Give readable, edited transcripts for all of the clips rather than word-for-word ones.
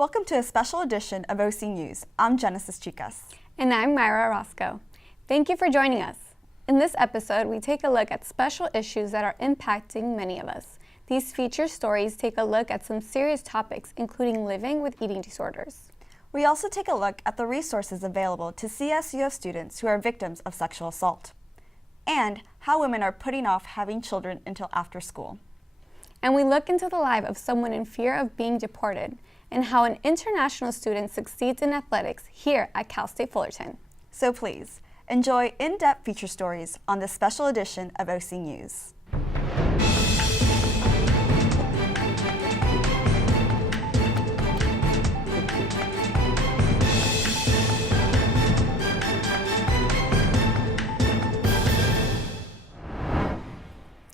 Welcome to a special edition of OC News. I'm Genesis Chicas. And I'm Myra Orozco. Thank you for joining us. In this episode, we take a look at special issues that are impacting many of us. These feature stories take a look at some serious topics, including living with eating disorders. We also take a look at the resources available to CSUF students who are victims of sexual assault, and how women are putting off having children until after school. And we look into the life of someone in fear of being deported, and how an international student succeeds in athletics here at Cal State Fullerton. So please, enjoy in-depth feature stories on this special edition of OC News.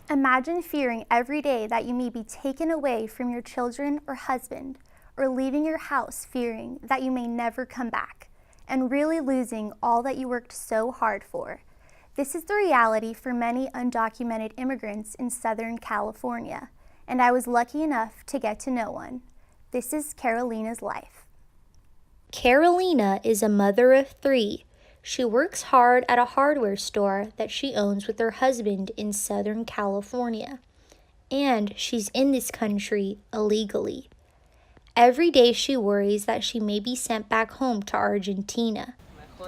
Imagine fearing every day that you may be taken away from your children or husband, or leaving your house fearing that you may never come back, and really losing all that you worked so hard for. This is the reality for many undocumented immigrants in Southern California, and I was lucky enough to get to know one. This is Carolina's life. Carolina is a mother of 3. She works hard at a hardware store that she owns with her husband in Southern California, and she's in this country illegally. Every day she worries that she may be sent back home to Argentina,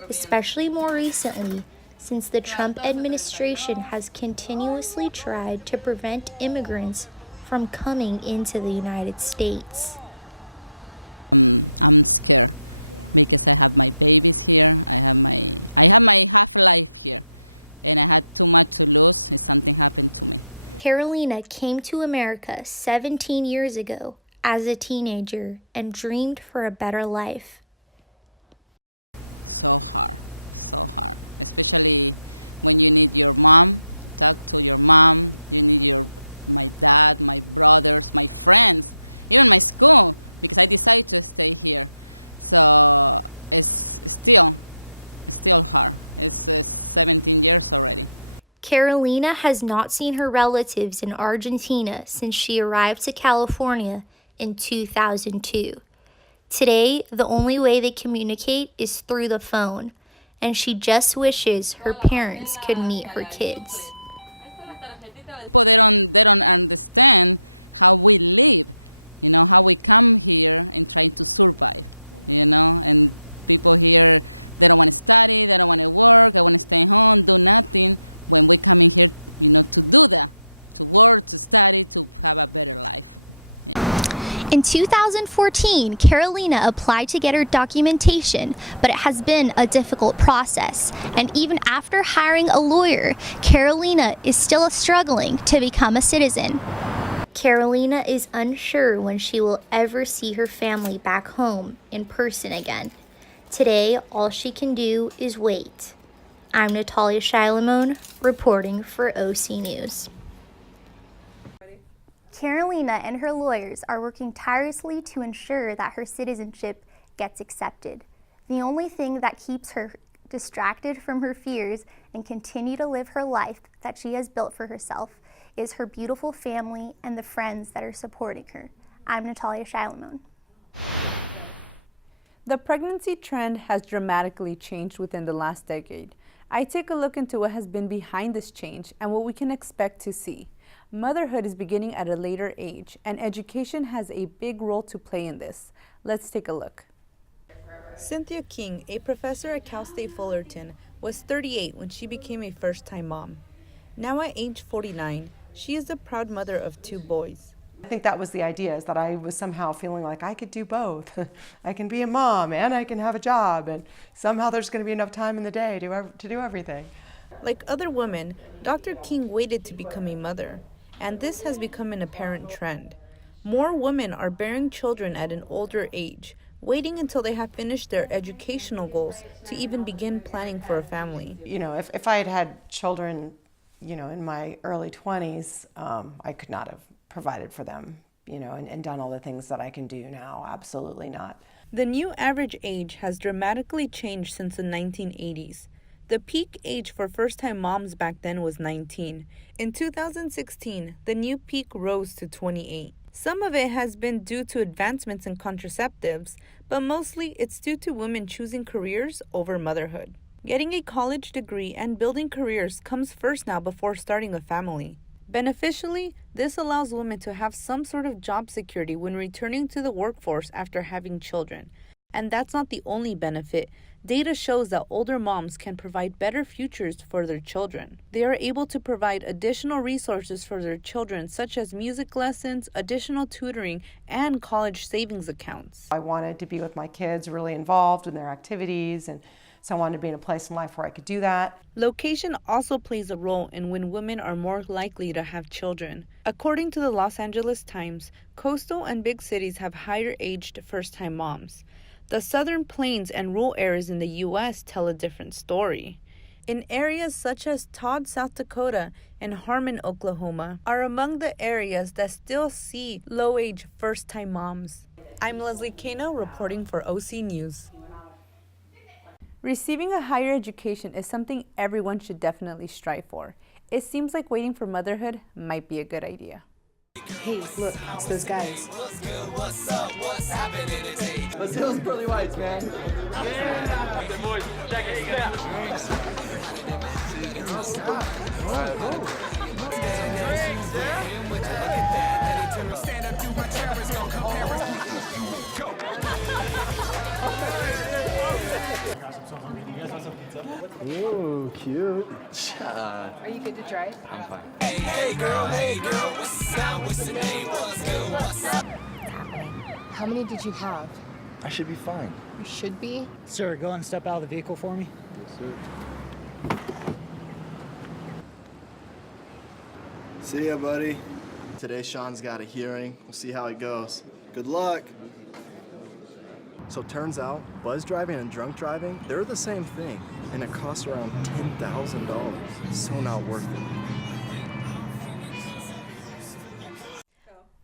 especially more recently since the Trump administration has continuously tried to prevent immigrants from coming into the United States. Carolina came to America 17 years ago as a teenager and dreamed for a better life. Carolina has not seen her relatives in Argentina since she arrived to California in 2002. Today, the only way they communicate is through the phone, and she just wishes her parents could meet her kids. In 2014, Carolina applied to get her documentation, but it has been a difficult process. And even after hiring a lawyer, Carolina is still struggling to become a citizen. Carolina is unsure when she will ever see her family back home in person again. Today, all she can do is wait. I'm Natalia Shilamone, reporting for OC News. Carolina and her lawyers are working tirelessly to ensure that her citizenship gets accepted. The only thing that keeps her distracted from her fears and continue to live her life that she has built for herself is her beautiful family and the friends that are supporting her. I'm Natalia Shilamone. The pregnancy trend has dramatically changed within the last decade. I take a look into what has been behind this change and what we can expect to see. Motherhood is beginning at a later age, and education has a big role to play in this. Let's take a look. Cynthia King, a professor at Cal State Fullerton, was 38 when she became a first-time mom. Now at age 49, she is the proud mother of 2 boys. I think that was the idea, is that I was somehow feeling like I could do both. I can be a mom and I can have a job, and somehow there's going to be enough time in the day to do everything. Like other women, Dr. King waited to become a mother, and this has become an apparent trend. More women are bearing children at an older age, waiting until they have finished their educational goals to even begin planning for a family. You know, if I had had children, in my early 20s, I could not have provided for them, and done all the things that I can do now. Absolutely not. The new average age has dramatically changed since the 1980s. The peak age for first-time moms back then was 19. In 2016, the new peak rose to 28. Some of it has been due to advancements in contraceptives, but mostly it's due to women choosing careers over motherhood. Getting a college degree and building careers comes first now before starting a family. Beneficially, this allows women to have some sort of job security when returning to the workforce after having children. And that's not the only benefit. Data shows that older moms can provide better futures for their children. They are able to provide additional resources for their children, such as music lessons, additional tutoring, and college savings accounts. I wanted to be with my kids, really involved in their activities, and so I wanted to be in a place in life where I could do that. Location also plays a role in when women are more likely to have children. According to the Los Angeles Times, coastal and big cities have higher aged first-time moms. The southern plains and rural areas in the U.S. tell a different story. In areas such as Todd, South Dakota, and Harmon, Oklahoma, are among the areas that still see low-age first-time moms. I'm Leslie Kano reporting for OC News. Receiving a higher education is something everyone should definitely strive for. It seems like waiting for motherhood might be a good idea. Hey, look, it's those guys. Let's hit those pearly whites, man. Yeah. The boys, check it, Ooh, cute. Are you good to try? I'm fine. Hey girl, what's up? What's the name? What's good? What's up? How many did you have? I should be fine. You should be. Sir, go and step out of the vehicle for me. Yes, sir. See ya, buddy. Today, Sean's got a hearing. We'll see how it goes. Good luck. So turns out, buzz driving and drunk driving, they're the same thing, and it costs around $10,000. So not worth it.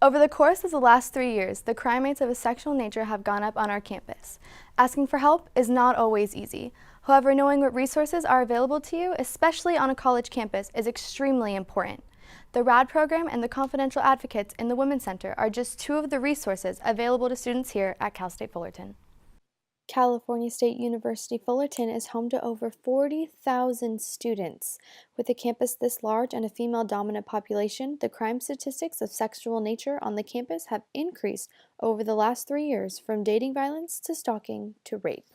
Over the course of the last 3 years, the crime rates of a sexual nature have gone up on our campus. Asking for help is not always easy. However, knowing what resources are available to you, especially on a college campus, is extremely important. The RAD program and the confidential advocates in the Women's Center are just two of the resources available to students here at Cal State Fullerton. California State University Fullerton is home to over 40,000 students. With a campus this large and a female-dominant population, the crime statistics of sexual nature on the campus have increased over the last 3 years, from dating violence to stalking to rape.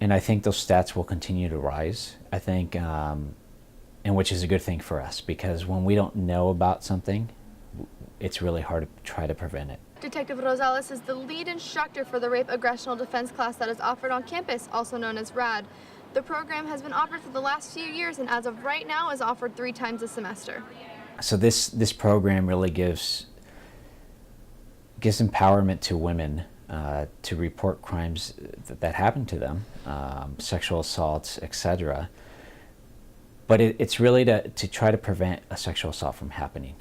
And I think those stats will continue to rise. I think, and which is a good thing for us, because when we don't know about something, it's really hard to try to prevent it. Detective Rosales is the lead instructor for the Rape Aggressional Defense class that is offered on campus, also known as RAD. The program has been offered for the last few years and as of right now is offered 3 times a semester. So this program really gives empowerment to women to report crimes that happen to them, sexual assaults, etc. But it's really to try to prevent a sexual assault from happening.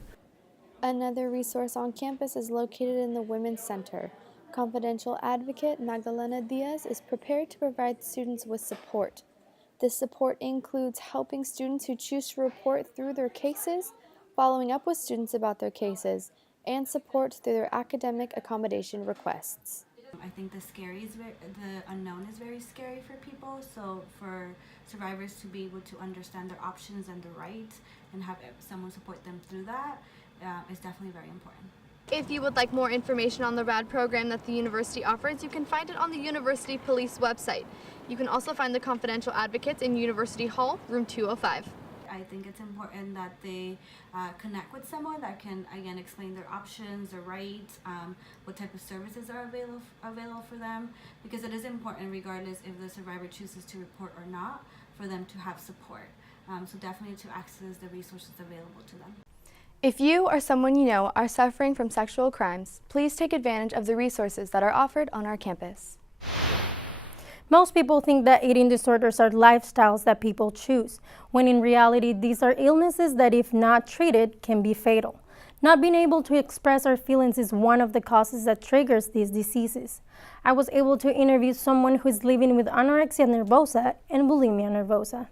Another resource on campus is located in the Women's Center. Confidential advocate Magdalena Diaz is prepared to provide students with support. This support includes helping students who choose to report through their cases, following up with students about their cases, and support through their academic accommodation requests. I think the unknown is very scary for people, so for survivors to be able to understand their options and their rights and have someone support them through that is definitely very important. If you would like more information on the RAD program that the university offers, you can find it on the University Police website. You can also find the confidential advocates in University Hall, room 205. I think it's important that they connect with someone that can, again, explain their options, their rights, what type of services are available for them, because it is important, regardless if the survivor chooses to report or not, for them to have support. So definitely to access the resources available to them. If you or someone you know are suffering from sexual crimes, please take advantage of the resources that are offered on our campus. Most people think that eating disorders are lifestyles that people choose, when in reality these are illnesses that, if not treated, can be fatal. Not being able to express our feelings is one of the causes that triggers these diseases. I was able to interview someone who is living with anorexia nervosa and bulimia nervosa.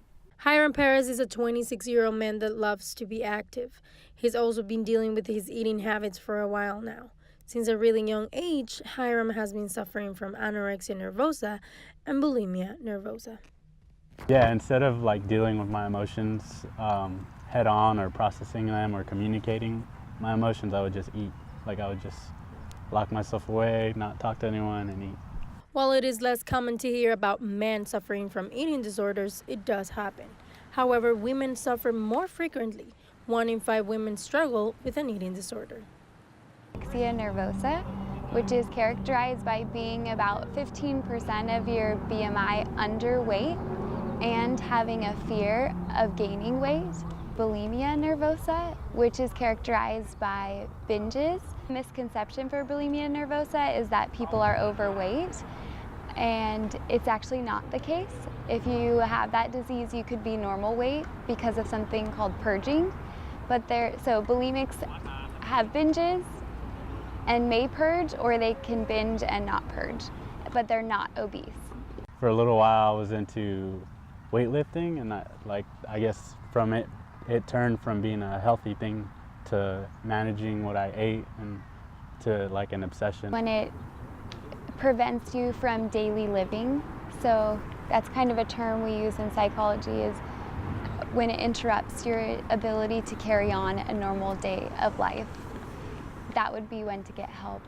Hiram Perez is a 26-year-old man that loves to be active. He's also been dealing with his eating habits for a while now. Since a really young age, Hiram has been suffering from anorexia nervosa and bulimia nervosa. Yeah, instead of like dealing with my emotions head on or processing them or communicating my emotions, I would just eat. Like I would just lock myself away, not talk to anyone, and eat. While it is less common to hear about men suffering from eating disorders, it does happen. However, women suffer more frequently. 1 in 5 women struggle with an eating disorder. Anorexia nervosa, which is characterized by being about 15% of your BMI underweight and having a fear of gaining weight. Bulimia nervosa, which is characterized by binges. Misconception for bulimia nervosa is that people are overweight, and it's actually not the case. If you have that disease, you could be normal weight because of something called purging. So bulimics have binges and may purge, or they can binge and not purge, but they're not obese. For a little while, I was into weightlifting, and I guess from it turned from being a healthy thing to managing what I ate and to like an obsession. When it prevents you from daily living, so that's kind of a term we use in psychology, is when it interrupts your ability to carry on a normal day of life. That would be when to get help.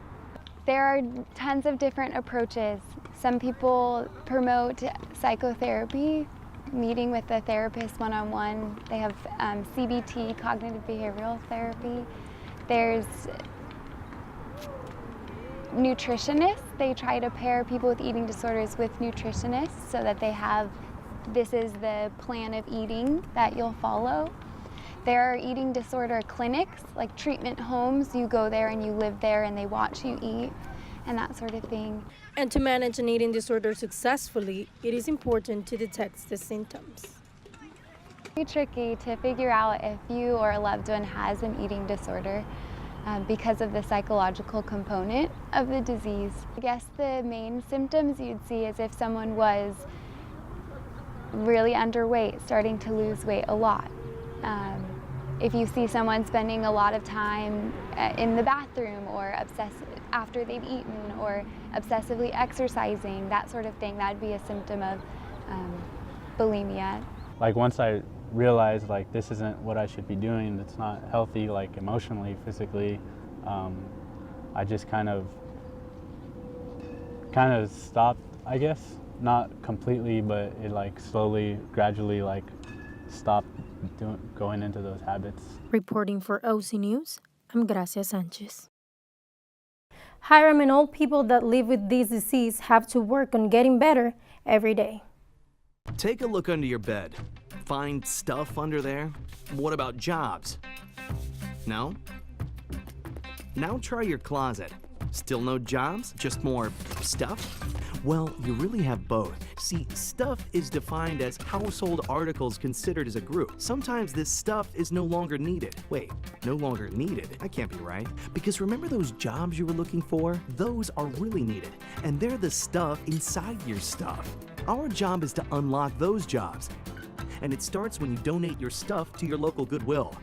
There are tons of different approaches. Some people promote psychotherapy, meeting with a therapist one-on-one. They have CBT, cognitive behavioral therapy. There's nutritionists. They try to pair people with eating disorders with nutritionists so that this is the plan of eating that you'll follow. There are eating disorder clinics, like treatment homes. You go there and you live there and they watch you eat and that sort of thing. And to manage an eating disorder successfully, it is important to detect the symptoms. It's very tricky to figure out if you or a loved one has an eating disorder because of the psychological component of the disease. I guess the main symptoms you'd see is if someone was really underweight, starting to lose weight a lot. If you see someone spending a lot of time in the bathroom or after they've eaten, or obsessively exercising, that sort of thing, that'd be a symptom of bulimia. Like once I realized like this isn't what I should be doing, it's not healthy, like emotionally, physically, I just kind of stopped, I guess. Not completely, but it like slowly, gradually like stopped going into those habits. Reporting for OC News, I'm Gracia Sanchez. Hiram and all people that live with this disease have to work on getting better every day. Take a look under your bed. Find stuff under there? What about jobs? No? Now try your closet. Still no jobs? Just more stuff? Well, you really have both. See, stuff is defined as household articles considered as a group. Sometimes this stuff is no longer needed. Wait, no longer needed? That can't be right. Because remember those jobs you were looking for? Those are really needed. And they're the stuff inside your stuff. Our job is to unlock those jobs. And it starts when you donate your stuff to your local Goodwill.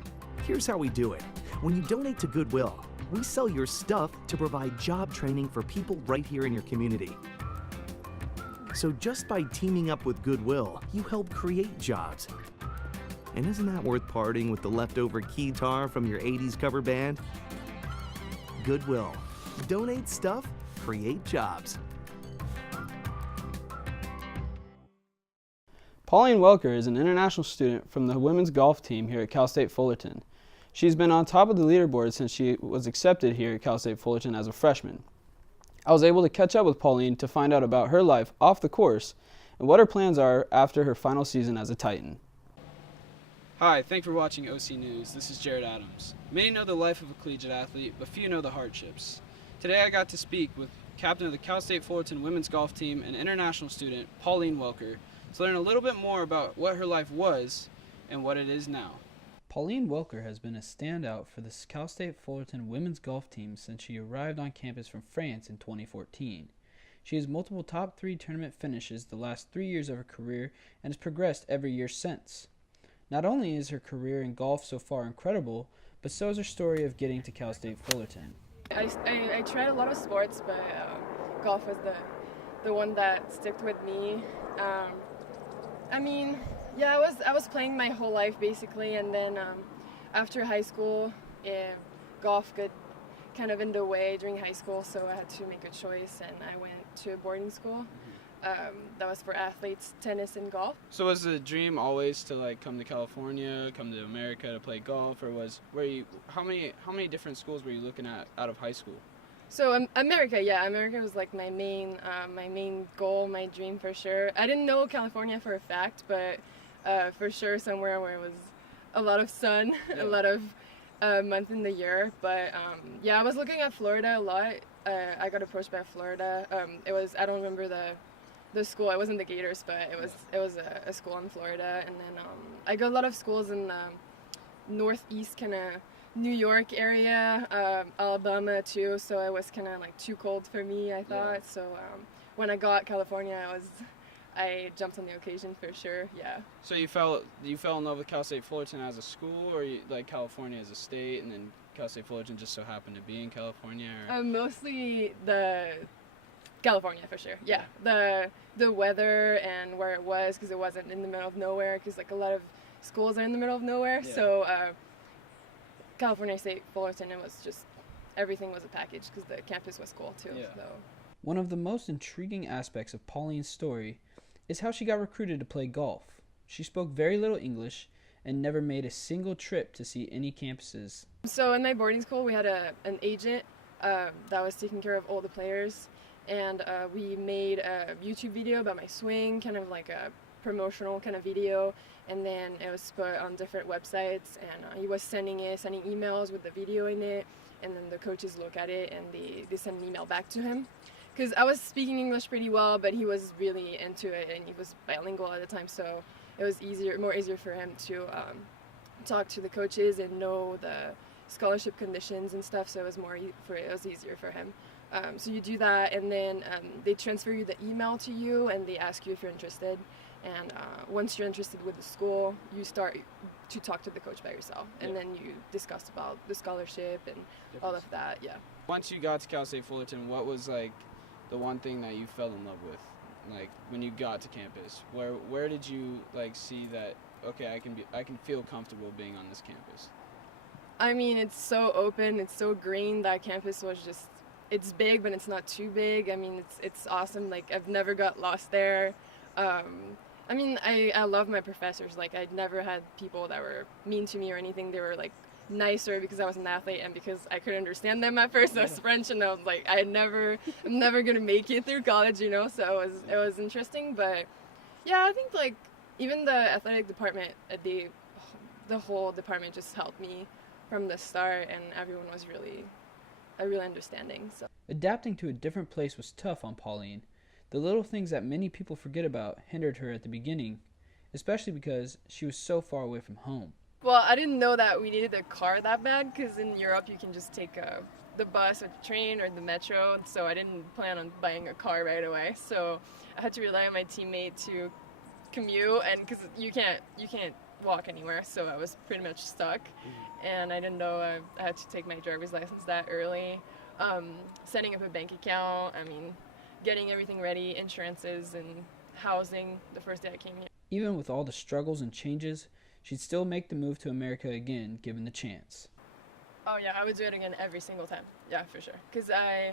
Here's how we do it. When you donate to Goodwill, we sell your stuff to provide job training for people right here in your community. So just by teaming up with Goodwill, you help create jobs. And isn't that worth parting with the leftover keytar from your 80s cover band? Goodwill. Donate stuff, create jobs. Pauline Welker is an international student from the women's golf team here at Cal State Fullerton. She's been on top of the leaderboard since she was accepted here at Cal State Fullerton as a freshman. I was able to catch up with Pauline to find out about her life off the course and what her plans are after her final season as a Titan. Hi, thanks for watching OC News. This is Jared Adams. Many know the life of a collegiate athlete, but few know the hardships. Today I got to speak with captain of the Cal State Fullerton women's golf team and international student Pauline Welker to learn a little bit more about what her life was and what it is now. Pauline Welker has been a standout for the Cal State Fullerton women's golf team since she arrived on campus from France in 2014. She has multiple top 3 tournament finishes the last 3 years of her career and has progressed every year since. Not only is her career in golf so far incredible, but so is her story of getting to Cal State Fullerton. I tried a lot of sports, but golf was the one that stuck with me. I was playing my whole life basically, and then after high school, golf got kind of in the way during high school, so I had to make a choice, and I went to a boarding school. That was for athletes, tennis and golf. So was the dream always to like come to California, come to America to play golf, or how many different schools were you looking at out of high school? So America was like my main goal, my dream for sure. I didn't know California for a fact, but for sure somewhere where it was a lot of sun, a lot of months in the year. But I was looking at Florida a lot. I got approached by Florida. I don't remember the school. It wasn't the Gators, but it was a school in Florida. And then I got a lot of schools in northeast kind of New York area, Alabama too. So it was kind of like too cold for me, I thought. Yeah. So when I got California, I jumped on the occasion for sure. Yeah. So you fell in love with Cal State Fullerton as a school, or like California as a state, and then Cal State Fullerton just so happened to be in California? Or? Mostly the California for sure. Yeah. The weather and where it was, because it wasn't in the middle of nowhere. Because like a lot of schools are in the middle of nowhere. Yeah. So California State Fullerton, it was just everything was a package because the campus was cool too. Yeah. So. One of the most intriguing aspects of Pauline's story is how she got recruited to play golf. She spoke very little English and never made a single trip to see any campuses. So in my boarding school, we had an agent that was taking care of all the players, and we made a YouTube video about my swing, kind of like a promotional kind of video, and then it was put on different websites, and he was sending emails with the video in it, and then the coaches look at it and they send an email back to him. Because I was speaking English pretty well, but he was really into it, and he was bilingual at the time, so it was more easier for him to talk to the coaches and know the scholarship conditions and stuff. So it was easier for him. So you do that, and then they transfer you the email to you, and they ask you if you're interested. And once you're interested with the school, you start to talk to the coach by yourself, and then you discuss about the scholarship and all of that. Yeah. Once you got to Cal State Fullerton, what was like the one thing that you fell in love with, like when you got to campus? Where did you like see that, okay, I can feel comfortable being on this campus? I mean, it's so open, it's so green. That campus was just, it's big, but it's not too big. I mean, it's awesome. Like, I've never got lost there. I mean, I love my professors. Like, I'd never had people that were mean to me or anything. They were like nicer because I was an athlete and because I couldn't understand them at first. I was French, and I was like, I'm never gonna make it through college, you know. So it was interesting, but yeah, I think like even the athletic department, the whole department just helped me from the start, and everyone was really understanding. So adapting to a different place was tough on Pauline. The little things that many people forget about hindered her at the beginning, especially because she was so far away from home. Well, I didn't know that we needed a car that bad, because in Europe you can just take the bus or the train or the metro, so I didn't plan on buying a car right away. So I had to rely on my teammate to commute, and because you can't walk anywhere, so I was pretty much stuck. And I didn't know I had to take my driver's license that early. Setting up a bank account, I mean, getting everything ready, insurances and housing the first day I came here. Even with all the struggles and changes, she'd still make the move to America again, given the chance. Oh yeah, I would do it again every single time. Yeah, for sure. Because I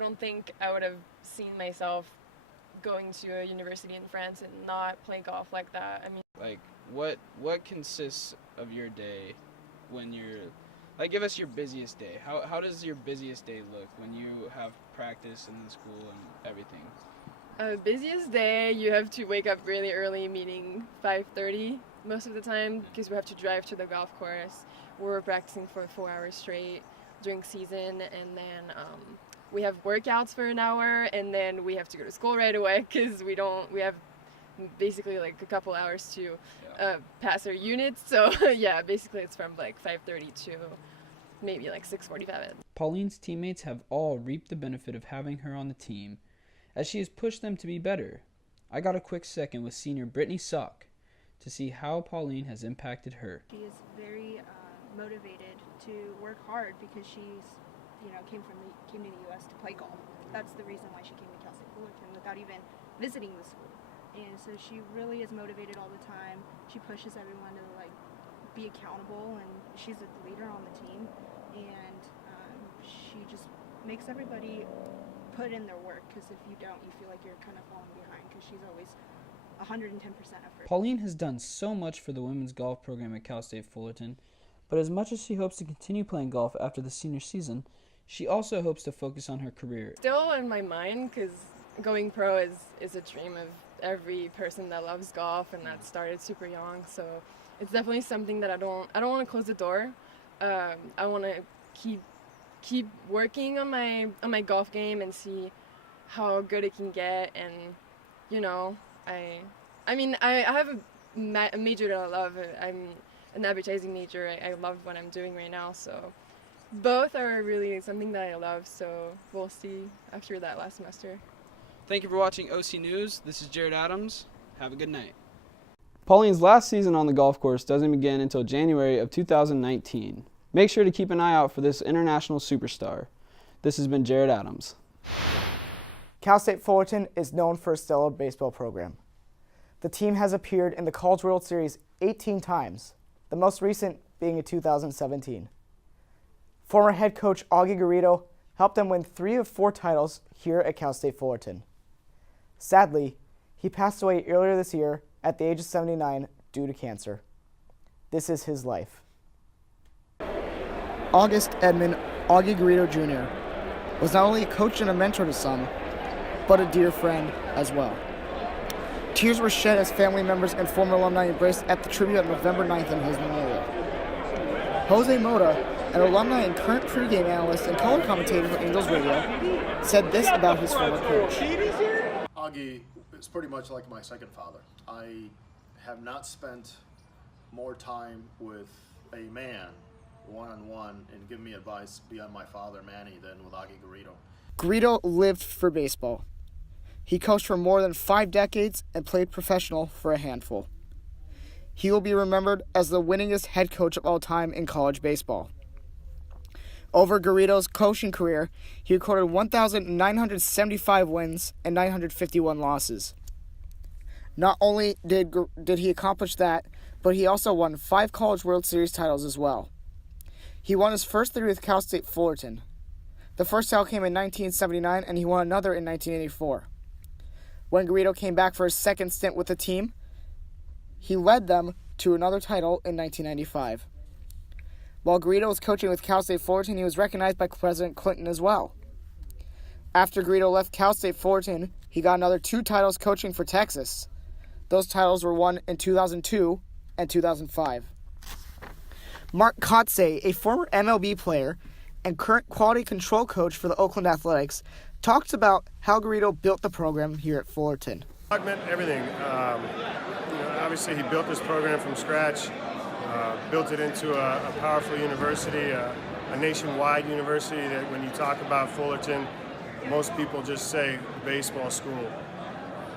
don't think I would have seen myself going to a university in France and not play golf like that. I mean, like what consists of your day when you're, like, give us your busiest day. How does your busiest day look when you have practice and the school and everything? Busiest day, you have to wake up really early, meaning 5:30 most of the time, because we have to drive to the golf course. We're practicing for 4 hours straight during season, and then we have workouts for an hour, and then we have to go to school right away because we have basically like a couple hours to pass our units. So yeah, basically it's from like 5:30 to maybe like 6:45. Pauline's teammates have all reaped the benefit of having her on the team, as she has pushed them to be better. I got a quick second with senior Brittany Sock to see how Pauline has impacted her. She is very motivated to work hard because she's, came to the U.S. to play golf. That's the reason why she came to Cal State Fullerton without even visiting the school. And so she really is motivated all the time. She pushes everyone to be accountable, and she's a leader on the team. And she just makes everybody put in their work, because if you don't, you feel like you're kind of falling behind, because she's always 110% effort. Pauline has done so much for the women's golf program at Cal State Fullerton, but as much as she hopes to continue playing golf after the senior season, she also hopes to focus on her career. Still in my mind, because going pro is a dream of every person that loves golf and that started super young. So it's definitely something that I don't want to close the door. I want to keep working on my golf game and see how good it can get. And I have a major that I love. I'm an advertising major. I love what I'm doing right now, so both are really something that I love, so we'll see after that last semester. Thank you for watching OC News. This is Jared Adams. Have a good night. Pauline's last season on the golf course doesn't begin until January of 2019. Make sure to keep an eye out for this international superstar. This has been Jared Adams. Cal State Fullerton is known for a stellar baseball program. The team has appeared in the College World Series 18 times, the most recent being in 2017. Former head coach Augie Garrido helped them win 3 of 4 titles here at Cal State Fullerton. Sadly, he passed away earlier this year at the age of 79 due to cancer. This is his life. August Edmund Augie Garrido Jr. was not only a coach and a mentor to some, but a dear friend as well. Tears were shed as family members and former alumni embraced at the tribute on November 9th in his memorial. Jose Mota, an alumni and current pregame analyst and color commentator for Angels Radio, said this about his former coach. Augie is pretty much like my second father. I have not spent more time with a man one-on-one and giving me advice beyond my father, Manny, than with Augie Garrido. Garrido lived for baseball. He coached for more than 5 decades and played professional for a handful. He will be remembered as the winningest head coach of all time in college baseball. Over Garrido's coaching career, he recorded 1,975 wins and 951 losses. Not only did he accomplish that, but he also won 5 College World Series titles as well. He won his first 3 with Cal State Fullerton. The first title came in 1979, and he won another in 1984. When Garrido came back for his second stint with the team, he led them to another title in 1995. While Garrido was coaching with Cal State Fullerton, he was recognized by President Clinton as well. After Garrido left Cal State Fullerton, he got another 2 titles coaching for Texas. Those titles were won in 2002 and 2005. Mark Kotze, a former MLB player and current quality control coach for the Oakland Athletics, talks about how Garrido built the program here at Fullerton. Mark meant everything. Obviously, he built this program from scratch, built it into a powerful university, a nationwide university that when you talk about Fullerton, most people just say baseball school.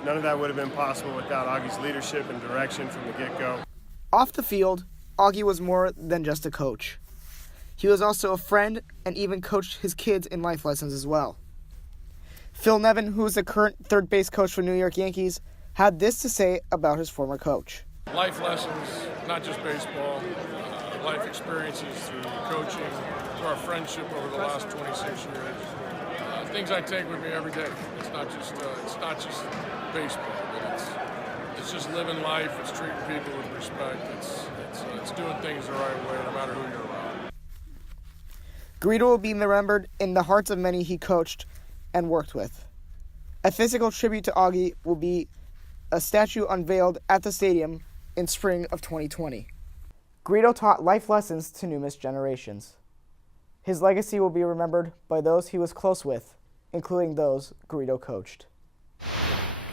None of that would have been possible without Augie's leadership and direction from the get-go. Off the field, Augie was more than just a coach. He was also a friend and even coached his kids in life lessons as well. Phil Nevin, who is the current third base coach for New York Yankees, had this to say about his former coach. Life lessons, not just baseball, life experiences through coaching, through our friendship over the last 26 years. Things I take with me every day. It's not just baseball, but it's just living life. It's treating people with respect. It's doing things the right way, no matter who you're around. Garrido will be remembered in the hearts of many he coached and worked with. A physical tribute to Augie will be a statue unveiled at the stadium in spring of 2020. Garrido taught life lessons to numerous generations. His legacy will be remembered by those he was close with, including those Garrido coached.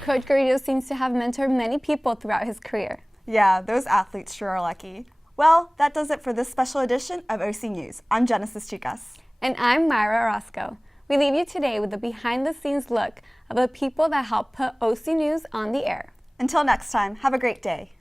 Coach Garrido seems to have mentored many people throughout his career. Yeah, those athletes sure are lucky. Well, that does it for this special edition of OC News. I'm Genesis Chicas. And I'm Myra Orozco. We leave you today with a behind-the-scenes look of the people that help put OC News on the air. Until next time, have a great day.